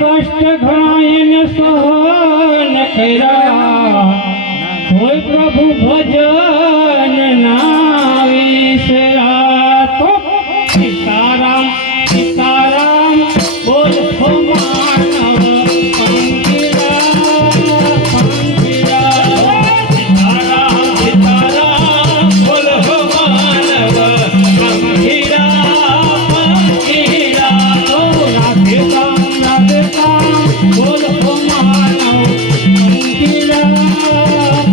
कष्ट घणायन सहन करा कोई प्रभु भजन ना विसरा तो सीताराम सीताराम बोल हो मानव पंखीरा पंखीरा सीताराम सीताराम बोल हो मानव पंखीरा पंखीरा तो राधे बोल हो मानव पंखीरा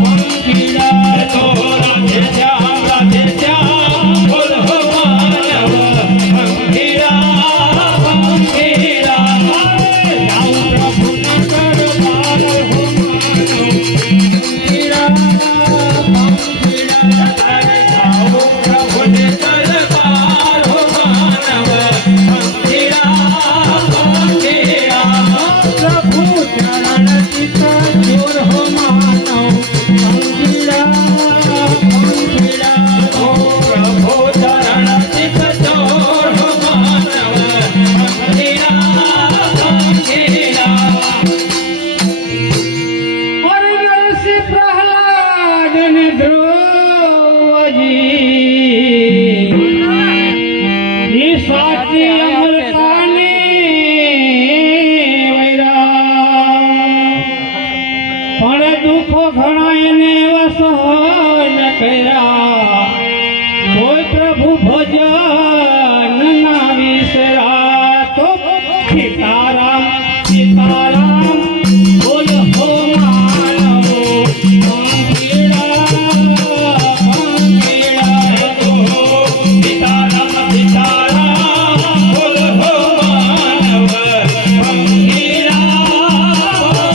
पंखीरा तो राधे श्याम बोल हो मानव पंखीरा पंखीरा जाऊं प्रभु नगर पार हो मानव पंखीरा पंखीरा जाऊं प्रभु नगर पार हो मानव पंखीरा पंखीरा प्रभु चरण चित जोर हो मानव पंखीरा पंखीरा ओ प्रभु चरण चित जोर हो मानव पंखीरा पंखीरा और नरसी प्रहलाद ने द्रोवजी ये साची अमृता ने पण दुखो घणायने सहन करा कोई प्रभु भजन ना विसरा तो सीताराम सीताराम बोल हो मानव पंखीरा पंखीरा तो सीताराम सीताराम बोल हो मानव पंखीरा पंखीरा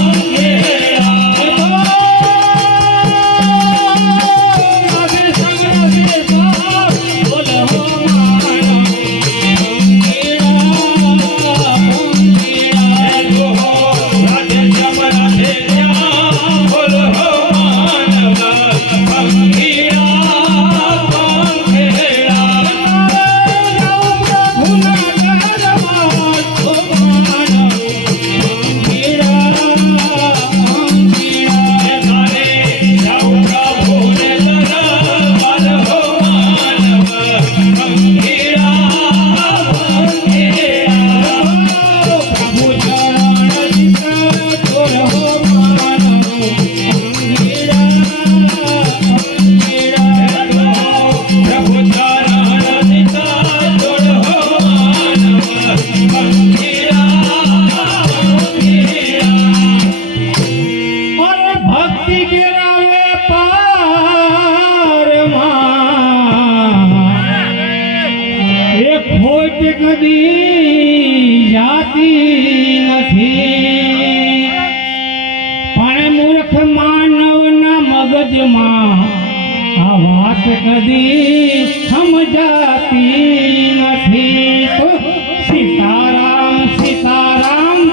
कदी जाती नहीं पण मूर्ख मानव ना मगज मां आ बात कदी समझाती नहीं तो सीताराम सीताराम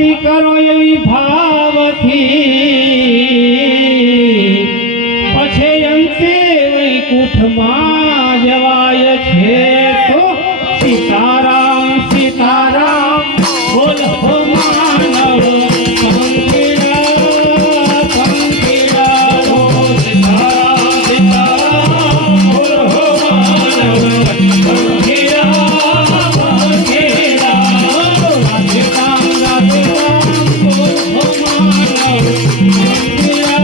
ભક્તિ કરો એવી ભાવથી પછી અંતે વૈકુંઠમાં જવાય છે તો સીતારામ સીતારામ બોલ હો માનવ પંખીડા પંખીડા ઓ સીતારામ સીતારામ બોલ હો માનવ પંખીડા પંખીડા રાધે રામ બોલ હો માનવ પંખીડા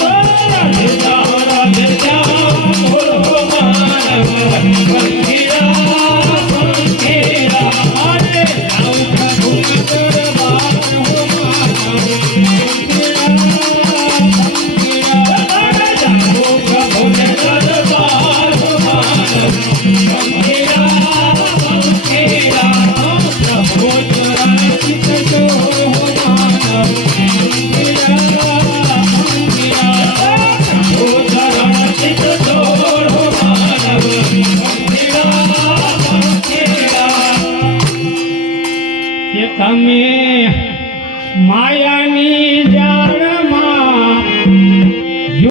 પંખીડા રાધે રામ બોલ હો માનવ પંખીડા પંખીડા અરે આવ પ્રભુ દરબાર હો માનવ પંખીડા પંખીડા અરે જાઓ પ્રભુ દરબાર હો માનવ પંખીડા પંખીડા પ્રભુ ચરણ ચિત જો હો માનવ પંખીડા પંખીડા પ્રભુ ચરણ ચિત જો હો માનવ પંખીડા પંખીડા કે તમે માયાની